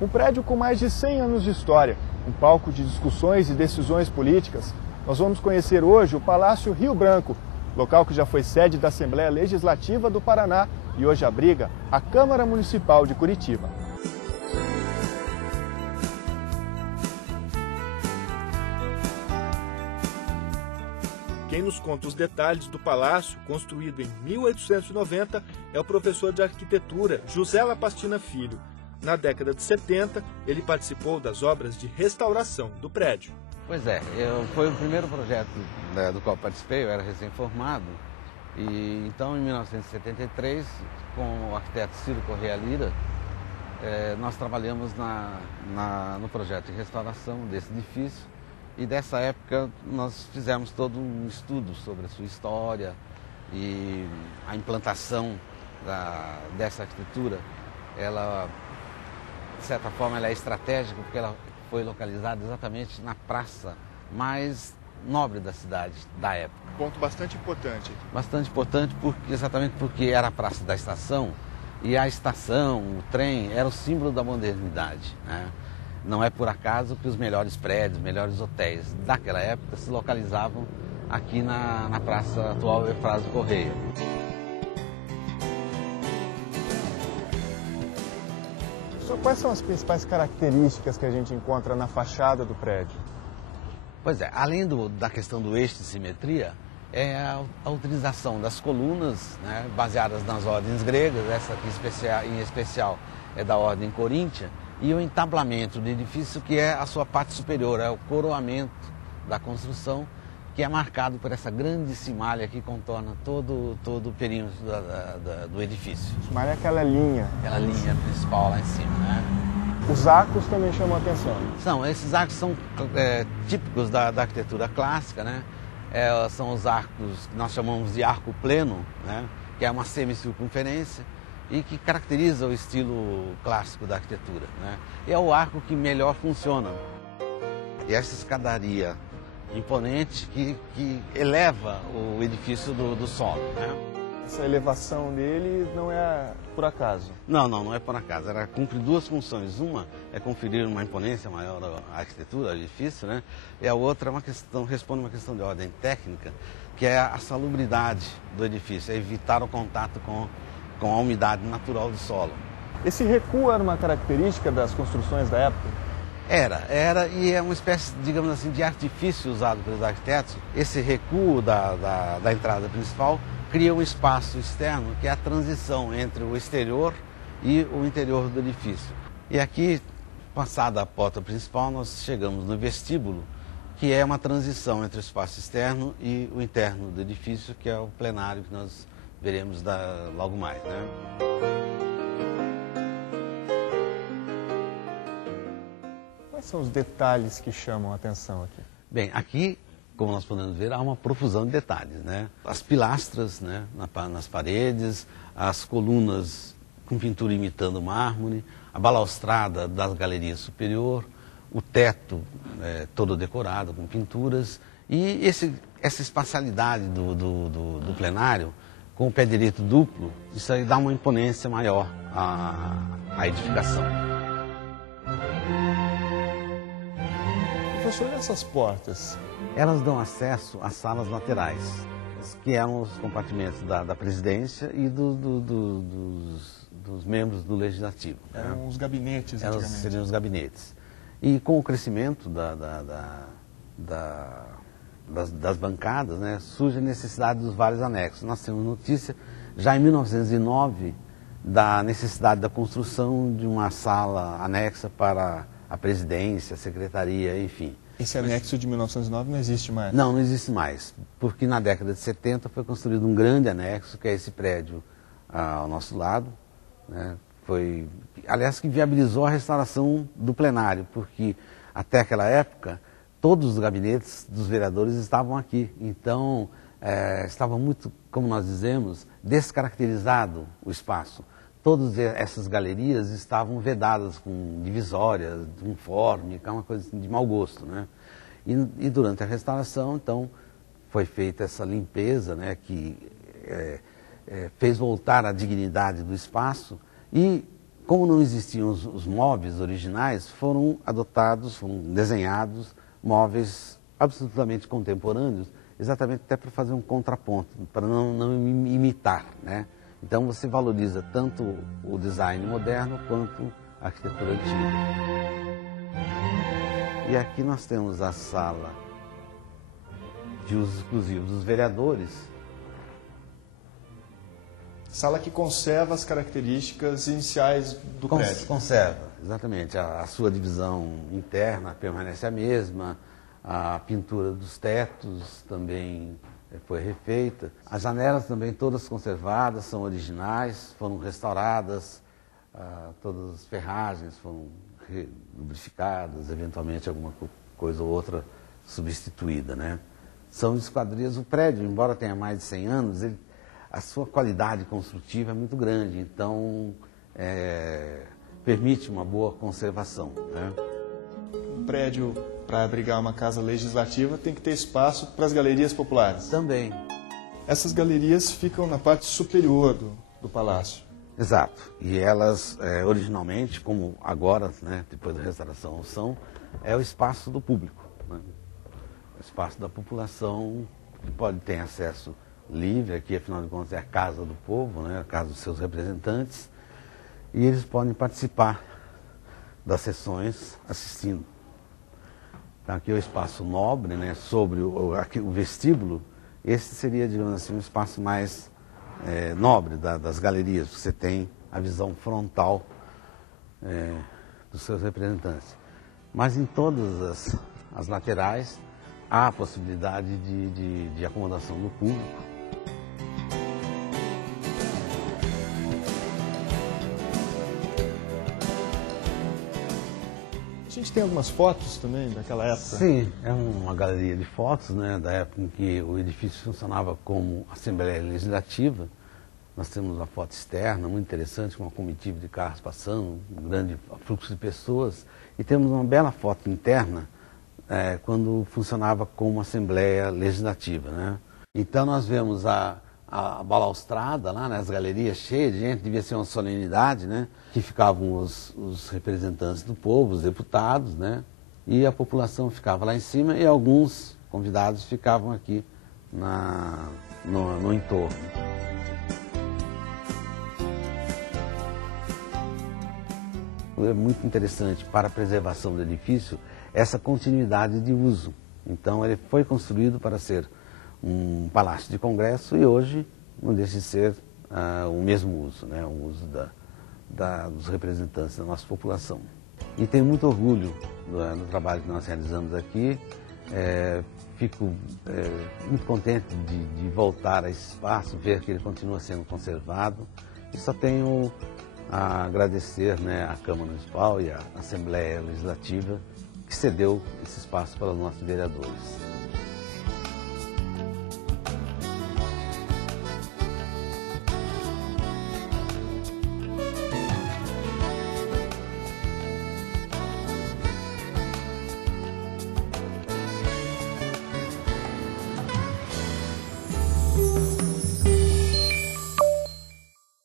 Um prédio com mais de 100 anos de história, um palco de discussões e decisões políticas. Nós vamos conhecer hoje o Palácio Rio Branco, local que já foi sede da Assembleia Legislativa do Paraná e hoje abriga a Câmara Municipal de Curitiba. Quem nos conta os detalhes do palácio, construído em 1890, é o professor de arquitetura José Lapastina Filho. Na década de 70, ele participou das obras de restauração do prédio. Pois é, foi o primeiro projeto do qual participei, eu era recém-formado. E então, em 1973, com o arquiteto Ciro Correia Lira, nós trabalhamos no projeto de restauração desse edifício. E dessa época nós fizemos todo um estudo sobre a sua história e a implantação dessa arquitetura. Ela, de certa forma, ela é estratégica porque ela foi localizada exatamente na praça mais nobre da cidade da época. Ponto bastante importante. Bastante importante exatamente porque era a praça da estação e a estação, o trem, era o símbolo da modernidade, né? Não é por acaso que os melhores prédios, melhores hotéis daquela época se localizavam aqui na praça atual Eufrásio Correia. Quais são as principais características que a gente encontra na fachada do prédio? Pois é, além da questão do eixo de simetria, é a utilização das colunas, né, baseadas nas ordens gregas, essa aqui em especial é da ordem coríntia, e o entablamento do edifício, que é a sua parte superior, é o coroamento da construção, que é marcado por essa grande cimalha que contorna todo o perímetro do edifício. Cimalha é aquela linha. Aquela linha principal lá em cima, né? Os arcos também chamam a atenção. Esses arcos são típicos da arquitetura clássica, né? São os arcos que nós chamamos de arco pleno, né? Que é uma semicircunferência e que caracteriza o estilo clássico da arquitetura, né? E é o arco que melhor funciona. E essa escadaria imponente que eleva o edifício do solo, né? Essa elevação dele não é por acaso? Não é por acaso. Ela cumpre duas funções. Uma é conferir uma imponência maior à arquitetura, ao edifício, né? E a outra responde uma questão de ordem técnica, que é a salubridade do edifício, é evitar o contato com a umidade natural do solo. Esse recuo era uma característica das construções da época? Era e é uma espécie, digamos assim, de artifício usado pelos arquitetos. Esse recuo da entrada principal cria um espaço externo que é a transição entre o exterior e o interior do edifício. E aqui, passada a porta principal, nós chegamos no vestíbulo, que é uma transição entre o espaço externo e o interno do edifício, que é o plenário que nós veremos logo mais, né? Quais são os detalhes que chamam a atenção aqui? Bem, aqui, como nós podemos ver, há uma profusão de detalhes, né? As pilastras, né, nas paredes, as colunas com pintura imitando mármore, a balaustrada das galerias superior, o teto todo decorado com pinturas e essa espacialidade do plenário com o pé direito duplo, isso aí dá uma imponência maior à edificação. Professor, essas portas? Elas dão acesso às salas laterais, que eram os compartimentos da presidência e dos membros do legislativo. Eram os gabinetes, seriam os gabinetes. E com o crescimento das bancadas, né, surge a necessidade dos vários anexos. Nós temos notícia, já em 1909, da necessidade da construção de uma sala anexa para a presidência, a secretaria, enfim. Esse anexo de 1909 não existe mais? Não existe mais, porque na década de 70 foi construído um grande anexo, que é esse prédio ao nosso lado, né? Aliás, que viabilizou a restauração do plenário, porque até aquela época todos os gabinetes dos vereadores estavam aqui, então estava muito, como nós dizemos, descaracterizado o espaço. Todas essas galerias estavam vedadas com divisórias, um forme, que é uma coisa de mau gosto, né? E durante a restauração, então, foi feita essa limpeza, né, que fez voltar a dignidade do espaço e, como não existiam os móveis originais, foram adotados, foram desenhados móveis absolutamente contemporâneos, exatamente até para fazer um contraponto, para não imitar, né? Então você valoriza tanto o design moderno quanto a arquitetura antiga. E aqui nós temos a sala de uso exclusivo dos vereadores. Sala que conserva as características iniciais do prédio. Conserva, exatamente. A sua divisão interna permanece a mesma, a pintura dos tetos também foi refeita. As janelas também todas conservadas, são originais, foram restauradas, todas as ferragens foram lubrificadas, eventualmente alguma coisa ou outra substituída, né? São esquadrias. O prédio, embora tenha mais de 100 anos, a sua qualidade construtiva é muito grande, então permite uma boa conservação, né? Um prédio, para abrigar uma casa legislativa, tem que ter espaço para as galerias populares. Também. Essas galerias ficam na parte superior do palácio. Exato. E elas, originalmente, como agora, né, depois da restauração, é o espaço do público, né? O espaço da população que pode ter acesso livre. Aqui, afinal de contas, é a casa do povo, né, a casa dos seus representantes, e eles podem participar das sessões assistindo. Então, aqui é o espaço nobre, né, sobre o vestíbulo. Esse seria, digamos assim, um espaço mais nobre das galerias. Você tem a visão frontal dos seus representantes. Mas em todas as laterais há a possibilidade de acomodação do público. A gente tem algumas fotos também daquela época? Sim, é uma galeria de fotos, né, da época em que o edifício funcionava como Assembleia Legislativa. Nós temos uma foto externa muito interessante, com uma comitiva de carros passando, um grande fluxo de pessoas. E temos uma bela foto interna, quando funcionava como Assembleia Legislativa, né? Então nós vemos a balaustrada lá, né, as galerias cheias de gente, devia ser uma solenidade, né? Que ficavam os representantes do povo, os deputados, né? E a população ficava lá em cima e alguns convidados ficavam aqui no entorno. É muito interessante para a preservação do edifício essa continuidade de uso. Então ele foi construído para ser um palácio de congresso e hoje não deixa de ser o mesmo uso, né? O uso dos representantes da nossa população. E tenho muito orgulho do trabalho que nós realizamos aqui. Fico muito contente de voltar a esse espaço, ver que ele continua sendo conservado. E só tenho a agradecer, né, à Câmara Municipal e à Assembleia Legislativa que cedeu esse espaço para os nossos vereadores.